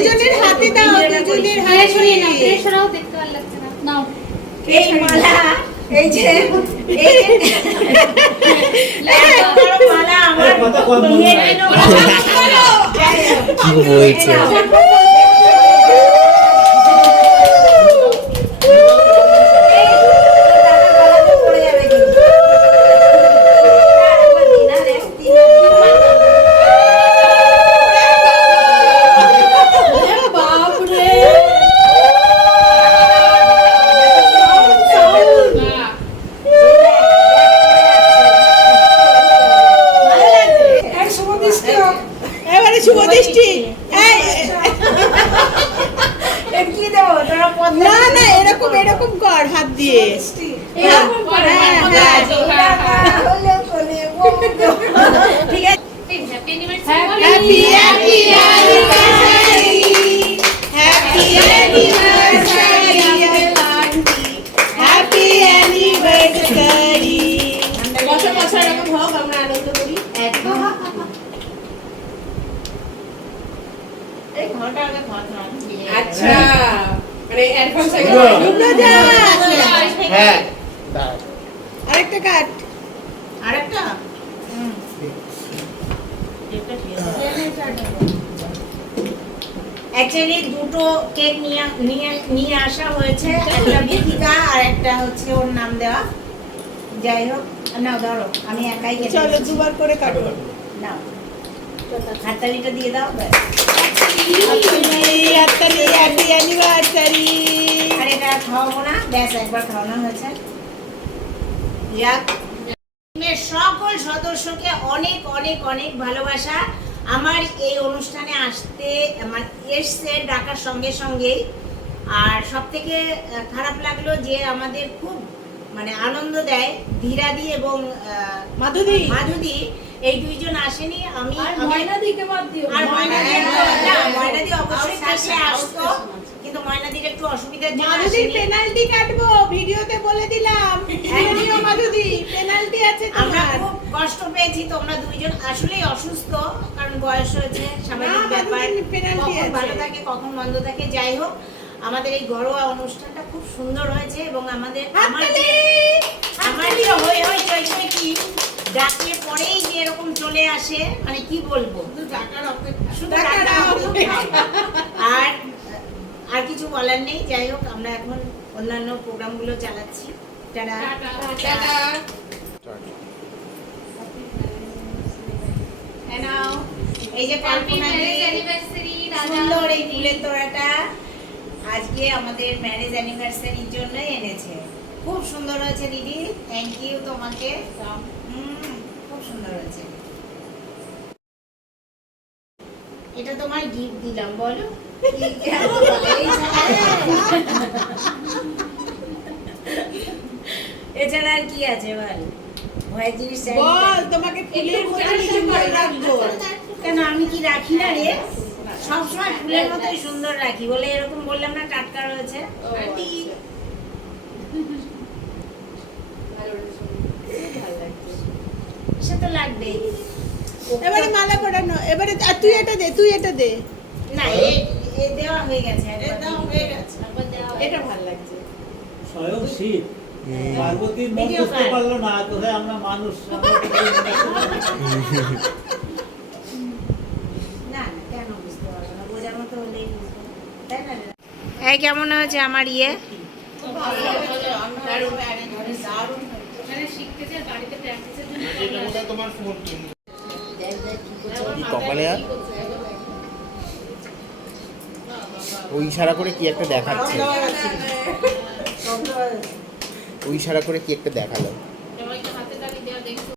দুজনের হাতে দাও দুজনের হাতে সরিয়ে নাও প্রেশারও দেখতে ভালো লাগছে না নাও এই মালা এই যে এই মালা আমার বিয়ে মনে হয়। কি বলছে এবারে শুভ দৃষ্টি এই, কি দেবো? না না এরকম এরকম কর হাত দিয়ে। এরকম করে হ্যাঁ, হ্যাঁ, হ্যাঁ। ঠিক আছে। হ্যাপি আচ্ছা মানে অ্যাডভান্স হয়ে গেল। হ্যাঁ আরেকটা কাট। আরেকটা? অ্যাকচুয়ালি দুটো কেক নিয়ে নিয়ে নিয়ে আসা হয়েছে। একটা বিথিকা আর একটা হচ্ছে ওর নাম দেওয়া। যাই হোক না ধরো আমি একাই কেটে চলো দুবার করে কাটো। নাও। সকল সদস্যকে অনেক অনেক অনেক ভালোবাসা। আমার এই অনুষ্ঠানে আসতে, আমার এসছে ডাকার সঙ্গে সঙ্গেই। আর সব থেকে খারাপ লাগল যে আমাদের খুব মানে আনন্দ দেয়। ধীরাদি এবং মাধুদি। মাধুদি এই দুইজন আসেনি আমি বাদ দিও। আর ময়নাদি হ্যাঁ, ময়নাদি অবশ্যই কাছে আসতো কিন্তু ময়নাদির একটু অসুবিধার জন্য মাধুদির পেনাল্টি কাটবো ভিডিওতে বলে দিলাম। ভিডিও মাধুদি পেনাল্টি আছে আমরা খুব কষ্ট পেয়েছি তোমরা দুইজন আসলেই অসুস্থ কারণ বয়স হয়েছে সামাজিক ব্যাপার। কখন। ভালো থাকে কখন মন্দ থাকে যাই হোক। আমাদের এই ঘরোয়া অনুষ্ঠানটা খুব সুন্দর হয়েছে এবং আমাদের আমার আমার যে হই হই চই চই কি ডাকলে পরেই যে এরকম চলে আসে মানে কি বলব? শুধু। আর আর কিছু বলার নেই যাই হোক আমরা এখন অন্যান্য প্রোগ্রামগুলো চালাচ্ছি। টাটা। এই যে কল্পনা সুন্দর এই ফুলের তোড়াটা। আজকে আমাদের ম্যারেজ অ্যানিভার্সারির জন্য এনেছে। খুব সুন্দর হয়েছে দিদি। থ্যাংক ইউ তোমাকে। খুব সুন্দর হয়েছে। এটা তোমার গিফট দিলাম বলো। এই এছাড়া আর কি আছে বল? ভয়ের জিনিস বল তোমাকে ফুলের মতো কিছু করে রাখব। কেন আমি কি রাখি না রে? সবসময় ফুলের মতোই সুন্দর রাখি। বলে এরকম বললাম না টাটকা রয়েছে। সে তো লাগবেই। এবারে মালা পরানো এবারে আর তুই এটা দে তুই এটা দে। না এ এ দেওয়া হয়ে গেছে একবার। হয়ে গেছে। এটা ভালো লাগছে। স্বয়ং শিব। হুম। পার্বতীর মন বুঝতে পারল না কোথায় আমরা মানুষ আমরা না না কেন বুঝতে পারব না বোঝার মতো হলেই বুঝব তাই না এই কেমন হয়েছে আমার ইয়ে? ওই ইশারা করে কি একটা দেখাচ্ছে? ওই ইশারা করে কি একটা দেখাল?